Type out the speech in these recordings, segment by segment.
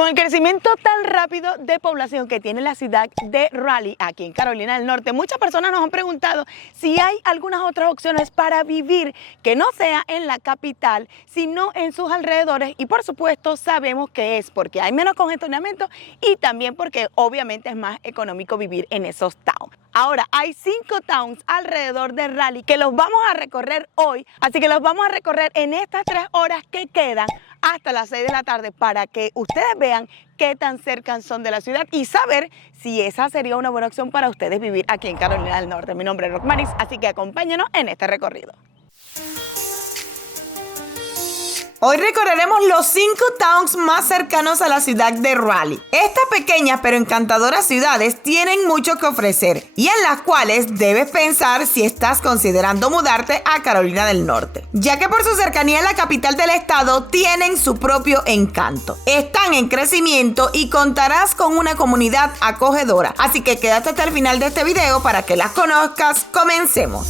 Con el crecimiento tan rápido de población que tiene la ciudad de Raleigh, aquí en Carolina del Norte, muchas personas nos han preguntado si hay algunas otras opciones para vivir que no sea en la capital, sino en sus alrededores. Y por supuesto sabemos que es porque hay menos congestionamiento y también porque obviamente es más económico vivir en esos towns. Ahora, hay 5 towns alrededor de Raleigh que los vamos a recorrer hoy, así que los vamos a recorrer en estas 3 horas que quedan hasta las 6 de la tarde para que ustedes vean qué tan cerca son de la ciudad y saber si esa sería una buena opción para ustedes vivir aquí en Carolina del Norte. Mi nombre es Rockmaris, así que acompáñenos en este recorrido. Hoy recorreremos los 5 towns más cercanos a la ciudad de Raleigh. Estas pequeñas pero encantadoras ciudades tienen mucho que ofrecer y en las cuales debes pensar si estás considerando mudarte a Carolina del Norte, ya que por su cercanía a la capital del estado tienen su propio encanto. Están en crecimiento y contarás con una comunidad acogedora, así que quédate hasta el final de este video para que las conozcas. Comencemos.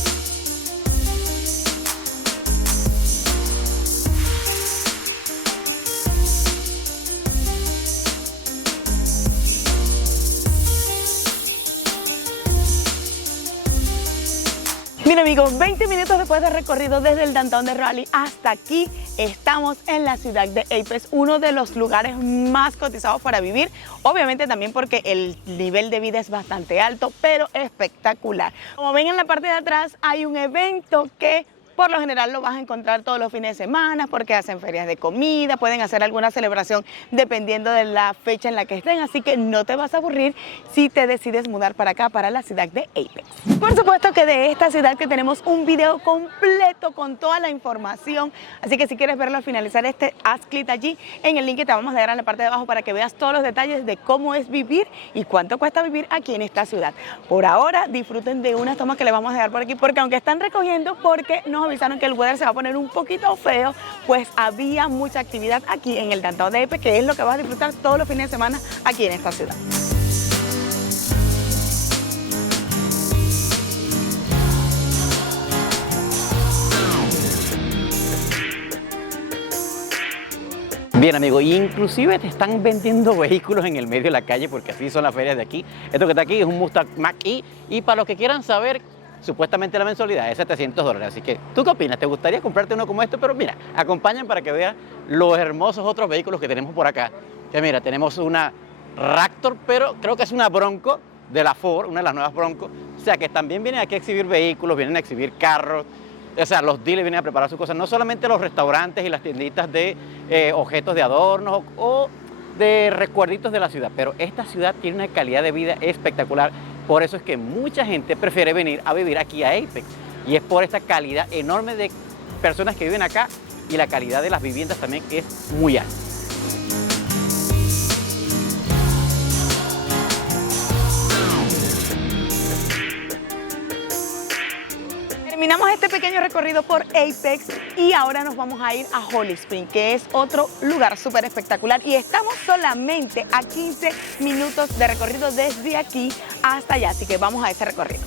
Mira amigos, 20 minutos después del recorrido desde el downtown de Raleigh hasta aquí, estamos en la ciudad de Apex, uno de los lugares más cotizados para vivir, obviamente también porque el nivel de vida es bastante alto, pero espectacular. Como ven en la parte de atrás hay un evento que por lo general lo vas a encontrar todos los fines de semana porque hacen ferias de comida, pueden hacer alguna celebración dependiendo de la fecha en la que estén, así que no te vas a aburrir si te decides mudar para acá, para la ciudad de Apex. Por supuesto que de esta ciudad que tenemos un video completo con toda la información, así que si quieres verlo al finalizar haz clic allí en el link que te vamos a dejar en la parte de abajo para que veas todos los detalles de cómo es vivir y cuánto cuesta vivir aquí en esta ciudad. Por ahora disfruten de unas tomas que les vamos a dejar por aquí porque aunque están recogiendo porque nos avisaron que el weather se va a poner un poquito feo, pues había mucha actividad aquí en el downtown de Apex, que es lo que vas a disfrutar todos los fines de semana aquí en esta ciudad. Bien amigos, inclusive te están vendiendo vehículos en el medio de la calle porque así son las ferias de aquí. Esto que está aquí es un Mustang Mach-E y para los que quieran saber, supuestamente la mensualidad es $700, así que ¿tú qué opinas? ¿Te gustaría comprarte uno como este? Pero mira, acompáñenme para que vean los hermosos otros vehículos que tenemos por acá. Que mira, tenemos una Raptor, pero creo que es una Bronco de la Ford, una de las nuevas Bronco. O sea que también vienen aquí a exhibir vehículos, vienen a exhibir carros. O sea, los dealers vienen a preparar sus cosas, no solamente los restaurantes y las tienditas de objetos de adornos o de recuerditos de la ciudad, pero esta ciudad tiene una calidad de vida espectacular. Por eso es que mucha gente prefiere venir a vivir aquí a Apex y es por esta calidad enorme de personas que viven acá y la calidad de las viviendas también es muy alta. Terminamos este pequeño recorrido por Apex y ahora nos vamos a ir a Holly Spring, que es otro lugar súper espectacular y estamos solamente a 15 minutos de recorrido desde aquí hasta allá, así que vamos a ese recorrido.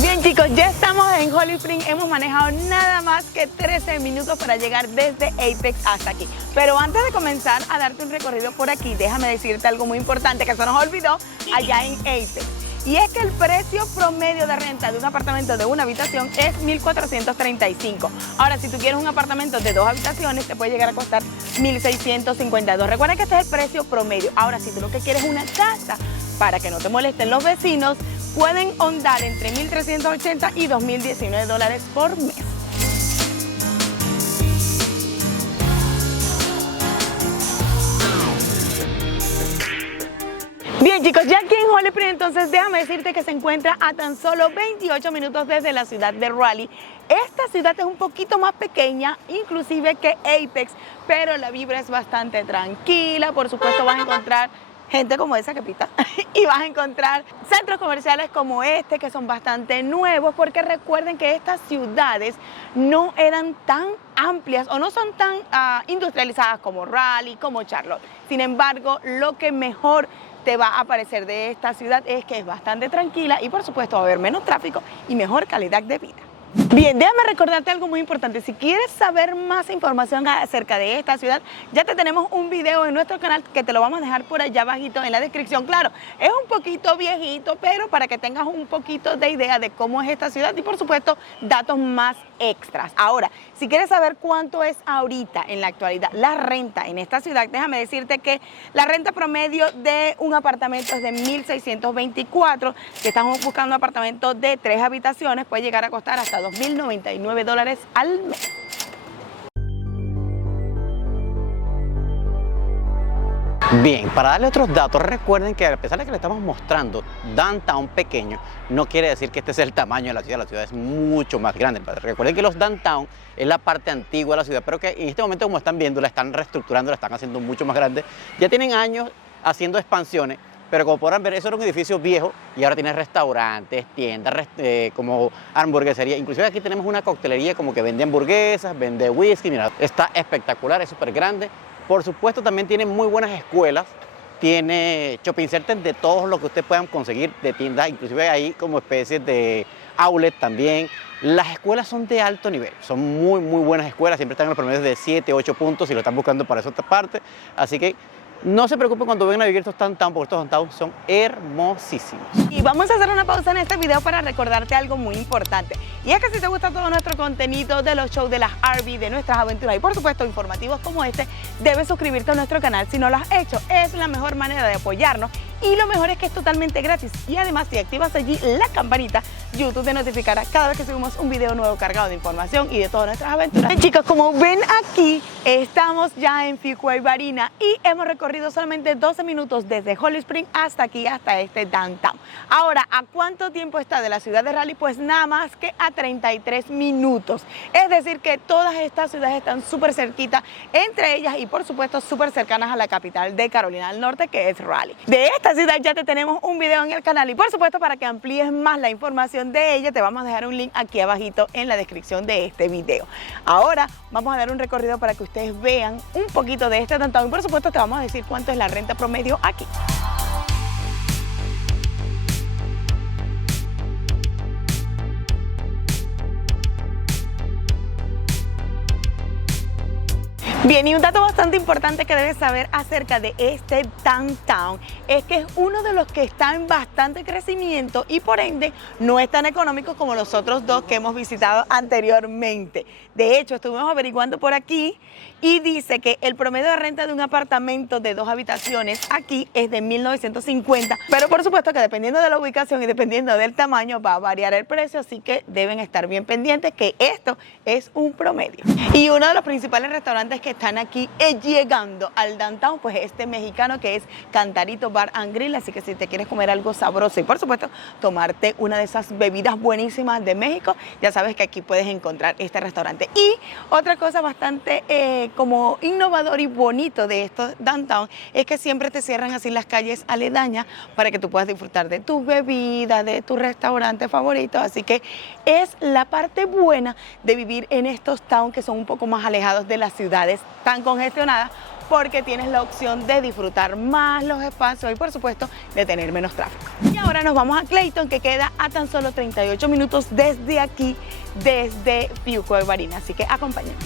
Bien chicos, ya estamos en Holly Spring, hemos manejado nada más que 13 minutos para llegar desde Apex hasta aquí. Pero antes de comenzar a darte un recorrido por aquí, déjame decirte algo muy importante que se nos olvidó allá en Apex. Y es que el precio promedio de renta de un apartamento de una habitación es $1,435. Ahora, si tú quieres un apartamento de 2 habitaciones, te puede llegar a costar $1,652. Recuerda que este es el precio promedio. Ahora, si tú lo que quieres es una casa para que no te molesten los vecinos, pueden ondar entre $1,380 y $2,019 por mes. Bien chicos, ya aquí en Holly Spring, entonces déjame decirte que se encuentra a tan solo 28 minutos desde la ciudad de Raleigh. Esta ciudad es un poquito más pequeña, inclusive que Apex, pero la vibra es bastante tranquila. Por supuesto vas a encontrar gente como esa que pita y vas a encontrar centros comerciales como este que son bastante nuevos, porque recuerden que estas ciudades no eran tan amplias o no son tan industrializadas como Raleigh, como Charlotte. Sin embargo, lo que mejor te va a parecer de esta ciudad es que es bastante tranquila y por supuesto va a haber menos tráfico y mejor calidad de vida. Bien, déjame recordarte algo muy importante. Si quieres saber más información acerca de esta ciudad, ya te tenemos un video en nuestro canal que te lo vamos a dejar por allá abajito en la descripción. Claro, es un poquito viejito, pero para que tengas un poquito de idea de cómo es esta ciudad y por supuesto datos más extras. Ahora, si quieres saber cuánto es ahorita en la actualidad la renta en esta ciudad, déjame decirte que la renta promedio de un apartamento es de 1,624. Si estamos buscando un apartamento de 3 habitaciones, puede llegar a costar hasta $2,099 al mes. Bien, para darle otros datos, recuerden que a pesar de que le estamos mostrando downtown pequeño, no quiere decir que este sea el tamaño de la ciudad es mucho más grande. Recuerden que los downtown es la parte antigua de la ciudad, pero que en este momento, como están viendo, la están reestructurando, la están haciendo mucho más grande. Ya tienen años haciendo expansiones, pero como podrán ver, eso era un edificio viejo y ahora tiene restaurantes, tiendas, como hamburguesería. Inclusive aquí tenemos una coctelería como que vende hamburguesas, vende whisky. Mira, está espectacular, es súper grande. Por supuesto, también tiene muy buenas escuelas, tiene shopping centers de todo lo que ustedes puedan conseguir de tiendas, inclusive hay como especies de outlet también. Las escuelas son de alto nivel, son muy buenas escuelas, siempre están en los promedios de 7, 8 puntos si lo están buscando para esa otra parte. Así que no se preocupen cuando vengan a vivir estos downtown, porque estos downtown son hermosísimos. Y vamos a hacer una pausa en este video para recordarte algo muy importante. Y es que si te gusta todo nuestro contenido de los shows de las RV, de nuestras aventuras y por supuesto informativos como este, debes suscribirte a nuestro canal si no lo has hecho. Es la mejor manera de apoyarnos y lo mejor es que es totalmente gratis. Y además si activas allí la campanita, YouTube te notificará cada vez que subimos un video nuevo cargado de información y de todas nuestras aventuras. Bien, chicos, como ven aquí, estamos ya en Fuquay Varina y hemos recorrido solamente 12 minutos desde Holly Springs hasta aquí, hasta este downtown. Ahora, ¿a cuánto tiempo está de la ciudad de Raleigh? Pues nada más que a 33 minutos. Es decir que todas estas ciudades están súper cerquitas entre ellas y por supuesto súper cercanas a la capital de Carolina del Norte, que es Raleigh. De esta ciudad ya te tenemos un video en el canal y por supuesto para que amplíes más la información de ella te vamos a dejar un link aquí abajito en la descripción de este video. Ahora vamos a dar un recorrido para que ustedes vean un poquito de este downtown y por supuesto te vamos a decir cuánto es la renta promedio aquí. Bien, y un dato bastante importante que debes saber acerca de este downtown es que es uno de los que está en bastante crecimiento y por ende no es tan económico como los otros dos que hemos visitado anteriormente. De hecho, estuvimos averiguando por aquí y dice que el promedio de renta de un apartamento de 2 habitaciones aquí es de $1,950, pero por supuesto que dependiendo de la ubicación y dependiendo del tamaño va a variar el precio, así que deben estar bien pendientes que esto es un promedio. Y uno de los principales restaurantes que están aquí llegando al downtown, pues este mexicano que es Cantarito Bar and Grill, así que si te quieres comer algo sabroso y por supuesto tomarte una de esas bebidas buenísimas de México, ya sabes que aquí puedes encontrar este restaurante. Y otra cosa bastante como innovador y bonito de estos downtown es que siempre te cierran así las calles aledañas para que tú puedas disfrutar de tus bebidas, de tu restaurante favorito, así que es la parte buena de vivir en estos towns que son un poco más alejados de las ciudades tan congestionadas, porque tienes la opción de disfrutar más los espacios y por supuesto de tener menos tráfico. Y ahora nos vamos a Clayton, que queda a tan solo 38 minutos desde aquí, desde Fuquay Varina, así que acompáñenme.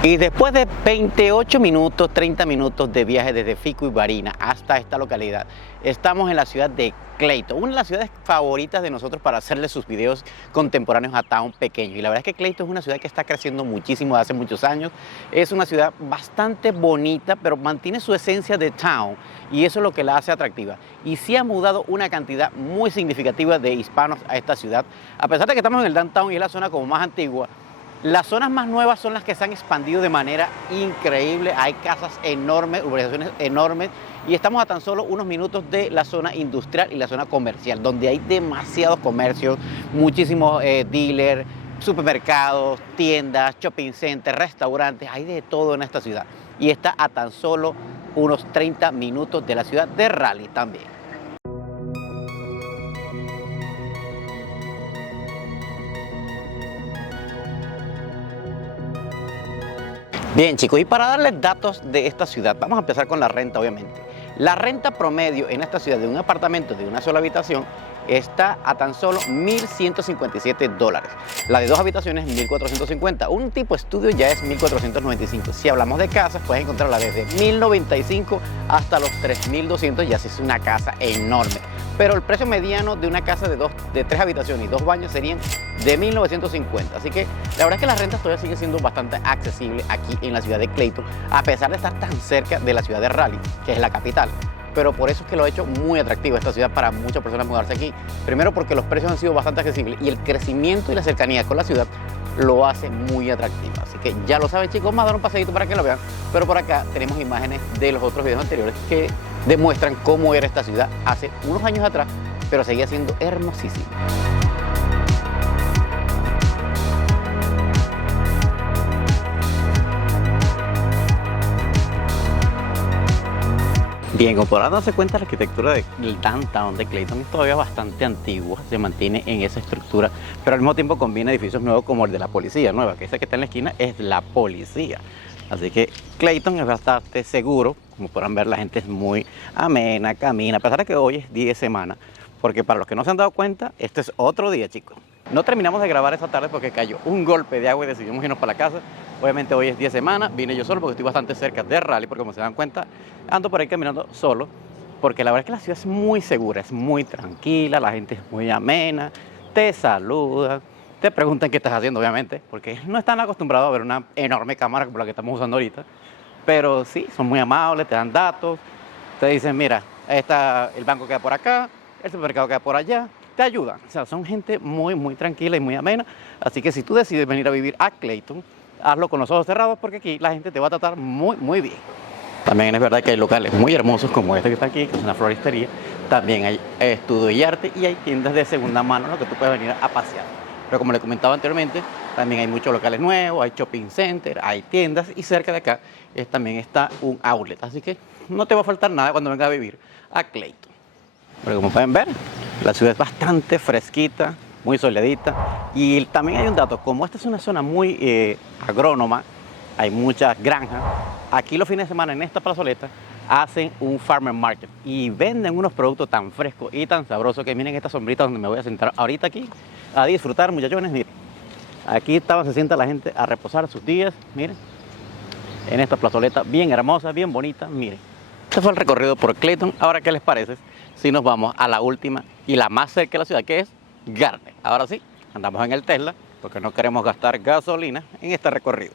Y después de 28 minutos, 30 minutos de viaje desde Fuquay Varina hasta esta localidad, estamos en la ciudad de Clayton, una de las ciudades favoritas de nosotros para hacerle sus videos contemporáneos a town pequeño. Y la verdad es que Clayton es una ciudad que está creciendo muchísimo desde hace muchos años. Es una ciudad bastante bonita, pero mantiene su esencia de town y eso es lo que la hace atractiva. Y sí ha mudado una cantidad muy significativa de hispanos a esta ciudad. A pesar de que estamos en el downtown y es la zona como más antigua, las zonas más nuevas son las que se han expandido de manera increíble. Hay casas enormes, urbanizaciones enormes y estamos a tan solo unos minutos de la zona industrial y la zona comercial, donde hay demasiados comercios, muchísimos dealers, supermercados, tiendas, shopping centers, restaurantes, hay de todo en esta ciudad. Y está a tan solo unos 30 minutos de la ciudad de Raleigh también. Bien chicos, y para darles datos de esta ciudad, vamos a empezar con la renta obviamente. La renta promedio en esta ciudad de un apartamento de una sola habitación está a tan solo $1,157. La de 2 habitaciones, $1,450. Un tipo estudio ya es $1,495. Si hablamos de casas, puedes encontrarla desde $1,095 hasta los $3,200, ya si es una casa enorme. Pero el precio mediano de una casa de 3 habitaciones y 2 baños serían de $1,950. Así que la verdad es que las rentas todavía siguen siendo bastante accesibles aquí en la ciudad de Clayton, a pesar de estar tan cerca de la ciudad de Raleigh, que es la capital. Pero por eso es que lo ha hecho muy atractivo esta ciudad para muchas personas mudarse aquí. Primero porque los precios han sido bastante accesibles y el crecimiento y la cercanía con la ciudad lo hace muy atractivo. Así que ya lo saben chicos, vamos a dar un paseíto para que lo vean. Pero por acá tenemos imágenes de los otros videos anteriores que demuestran cómo era esta ciudad hace unos años atrás, pero seguía siendo hermosísima. Bien, como podrán darse cuenta, la arquitectura del downtown de Clayton es todavía bastante antigua, se mantiene en esa estructura, pero al mismo tiempo combina edificios nuevos como el de la policía nueva, que esa que está en la esquina es la policía. Así que Clayton es bastante seguro, como podrán ver la gente es muy amena, camina, a pesar de que hoy es día de semana, porque para los que no se han dado cuenta, este es otro día chicos. No terminamos de grabar esta tarde porque cayó un golpe de agua y decidimos irnos para la casa. Obviamente hoy es día de semana, vine yo solo porque estoy bastante cerca de Raleigh, porque como se dan cuenta, ando por ahí caminando solo, porque la verdad es que la ciudad es muy segura, es muy tranquila, la gente es muy amena, te saluda, te preguntan qué estás haciendo obviamente, porque no están acostumbrados a ver una enorme cámara como la que estamos usando ahorita, pero sí, son muy amables, te dan datos, te dicen, mira, el banco queda por acá, el supermercado queda por allá, te ayudan. O sea, son gente muy tranquila y muy amena. Así que si tú decides venir a vivir a Clayton, hazlo con los ojos cerrados porque aquí la gente te va a tratar muy bien. También es verdad que hay locales muy hermosos como este que está aquí, que es una floristería. También hay estudio y arte y hay tiendas de segunda mano en las que tú puedes venir a pasear. Pero como les comentaba anteriormente, también hay muchos locales nuevos, hay shopping center, hay tiendas y cerca de acá también está un outlet. Así que no te va a faltar nada cuando vengas a vivir a Clayton. Pero como pueden ver, la ciudad es bastante fresquita, muy soleadita. Y también hay un dato, como esta es una zona muy agrónoma, hay muchas granjas, aquí los fines de semana en esta plazoleta hacen un farmer market y venden unos productos tan frescos y tan sabrosos que miren esta sombrita donde me voy a sentar ahorita aquí a disfrutar, muchachones. Miren, aquí se sienta la gente a reposar sus días, miren, en esta plazoleta bien hermosa, bien bonita, miren. Este fue el recorrido por Clayton. Ahora, ¿qué les parece si nos vamos a la última y la más cerca de la ciudad, que es Garner? Ahora sí, andamos en el Tesla porque no queremos gastar gasolina en este recorrido.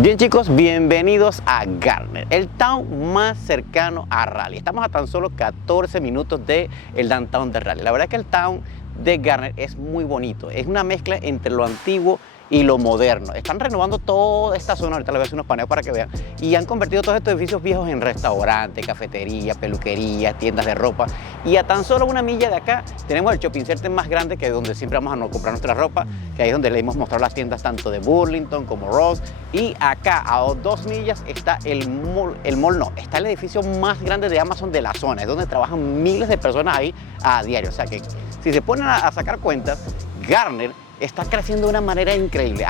Bien chicos, bienvenidos a Garner, el town más cercano a Raleigh. Estamos a tan solo 14 minutos del downtown de Raleigh. La verdad es que el town de Garner es muy bonito, es una mezcla entre lo antiguo y lo moderno. Están renovando toda esta zona, ahorita les voy a hacer unos paneos para que vean, y han convertido todos estos edificios viejos en restaurantes, cafeterías, peluquerías, tiendas de ropa. Y a tan solo una milla de acá tenemos el shopping center más grande, que es donde siempre vamos a comprar nuestra ropa, que ahí es donde le hemos mostrado las tiendas tanto de Burlington como Ross. Y acá a 2 millas está está el edificio más grande de Amazon de la zona, es donde trabajan miles de personas ahí a diario. O sea que si se ponen a sacar cuentas, Garner está creciendo de una manera increíble.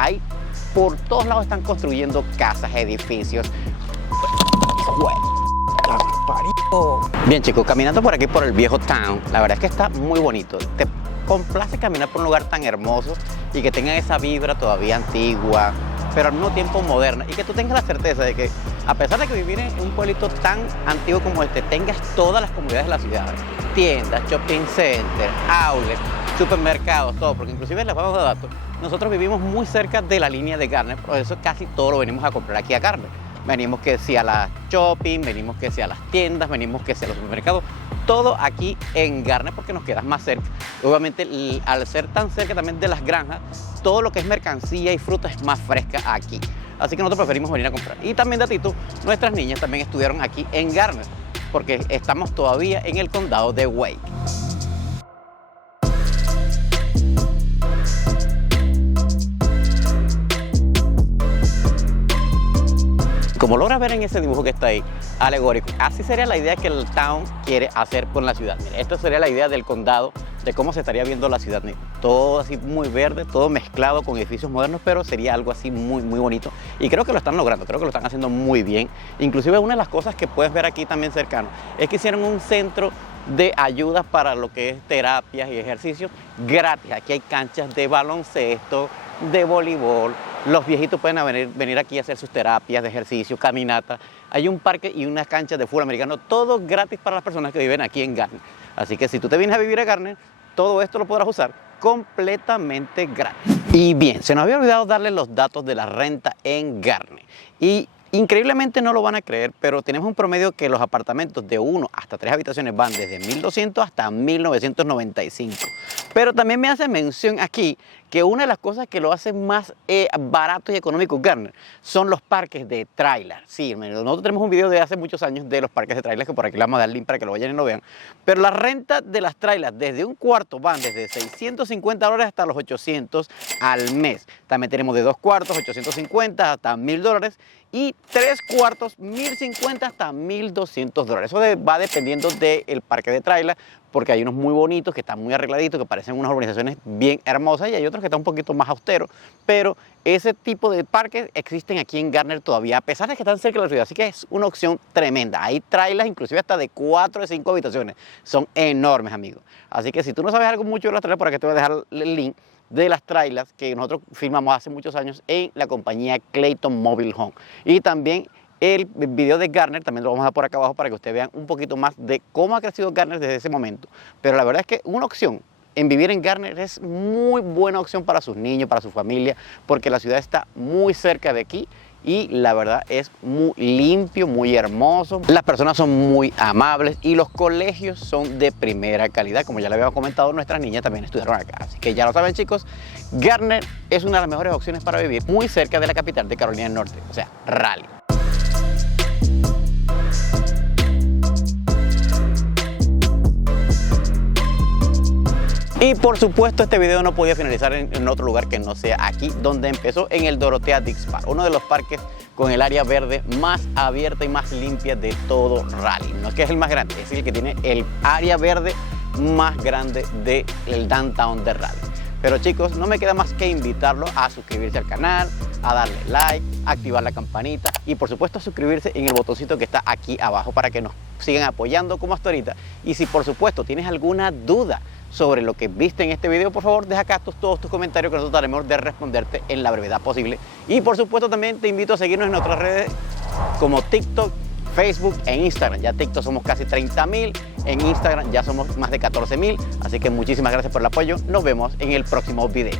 Por todos lados están construyendo casas, edificios. Bien chicos, caminando por aquí por el viejo town, la verdad es que está muy bonito. Te complace caminar por un lugar tan hermoso y que tenga esa vibra todavía antigua, pero al mismo tiempo moderna, y que tú tengas la certeza de que a pesar de que vivir en un pueblito tan antiguo como este, tengas todas las comodidades de la ciudad, tiendas, shopping center, outlet, supermercados, todo, porque inclusive les vamos a dar datos, nosotros vivimos muy cerca de la línea de Garner, por eso casi todo lo venimos a comprar aquí a Garner. Venimos que sea a la shopping, venimos que sea a las tiendas, venimos que sea a los supermercados, todo aquí en Garner porque nos quedas más cerca. Obviamente al ser tan cerca también de las granjas, todo lo que es mercancía y fruta es más fresca aquí. Así que nosotros preferimos venir a comprar. Y también datito, nuestras niñas también estudiaron aquí en Garner porque estamos todavía en el condado de Wake. Como logras ver en ese dibujo que está ahí, alegórico. Así sería la idea que el town quiere hacer con la ciudad. Mira, esta sería la idea del condado, de cómo se estaría viendo la ciudad. Mira, todo así muy verde, todo mezclado con edificios modernos, pero sería algo así muy bonito. Y creo que lo están logrando, creo que lo están haciendo muy bien. Inclusive una de las cosas que puedes ver aquí también cercano es que hicieron un centro de ayudas para lo que es terapias y ejercicios gratis. Aquí hay canchas de baloncesto, de voleibol. Los viejitos pueden venir aquí a hacer sus terapias de ejercicio, caminata. Hay un parque y unas canchas de fútbol americano, todo gratis para las personas que viven aquí en Garner. Así que si tú te vienes a vivir a Garner, todo esto lo podrás usar completamente gratis. Y bien, se nos había olvidado darle los datos de la renta en Garner. Y increíblemente no lo van a creer, pero tenemos un promedio que los apartamentos de 1 hasta 3 habitaciones van desde 1.200 hasta 1.995. Pero también me hace mención aquí que una de las cosas que lo hace más barato y económico Garner son los parques de trailer. Sí, nosotros tenemos un video de hace muchos años de los parques de trailer, que por aquí le vamos a dar el link para que lo vayan y lo vean. Pero la renta de las trailers desde un cuarto van desde $650 hasta los $800 al mes. También tenemos de 2 cuartos, $850 hasta $1.000. Y 3 cuartos, $1.050 hasta $1.200. Eso va dependiendo del parque de trailer, porque hay unos muy bonitos que están muy arregladitos, que parecen unas urbanizaciones bien hermosas, y hay otros que están un poquito más austeros. Pero ese tipo de parques existen aquí en Garner todavía, a pesar de que están cerca de la ciudad. Así que es una opción tremenda. Hay trailers inclusive hasta de 4 o 5 habitaciones. Son enormes, amigos. Así que si tú no sabes algo mucho de las trailers, por aquí te voy a dejar el link de las trailers que nosotros firmamos hace muchos años en la compañía Clayton Mobile Home. Y también el video de Garner, también lo vamos a dar por acá abajo para que ustedes vean un poquito más de cómo ha crecido Garner desde ese momento. Pero la verdad es que una opción en vivir en Garner es muy buena opción para sus niños, para su familia, porque la ciudad está muy cerca de aquí. Y la verdad es muy limpio, muy hermoso. Las personas son muy amables y los colegios son de primera calidad. Como ya le habíamos comentado, nuestras niñas también estudiaron acá. Así que ya lo saben, chicos, Garner es una de las mejores opciones para vivir muy cerca de la capital de Carolina del Norte, o sea, Raleigh. Y por supuesto este video no podía finalizar en otro lugar que no sea aquí, donde empezó, en el Dorothea Dix Park, uno de los parques con el área verde más abierta y más limpia de todo Raleigh. No es que es el más grande, es el que tiene el área verde más grande del downtown de Raleigh. Pero chicos, no me queda más que invitarlos a suscribirse al canal, a darle like, activar la campanita y por supuesto suscribirse en el botoncito que está aquí abajo para que nos sigan apoyando como hasta ahorita. Y si por supuesto tienes alguna duda sobre lo que viste en este video, por favor deja acá todos tus comentarios, que nosotros trataremos de responderte en la brevedad posible. Y por supuesto también te invito a seguirnos en otras redes como TikTok, Facebook e Instagram. Ya TikTok somos casi 30.000, en Instagram ya somos más de 14.000, así que muchísimas gracias por el apoyo. Nos vemos en el próximo video.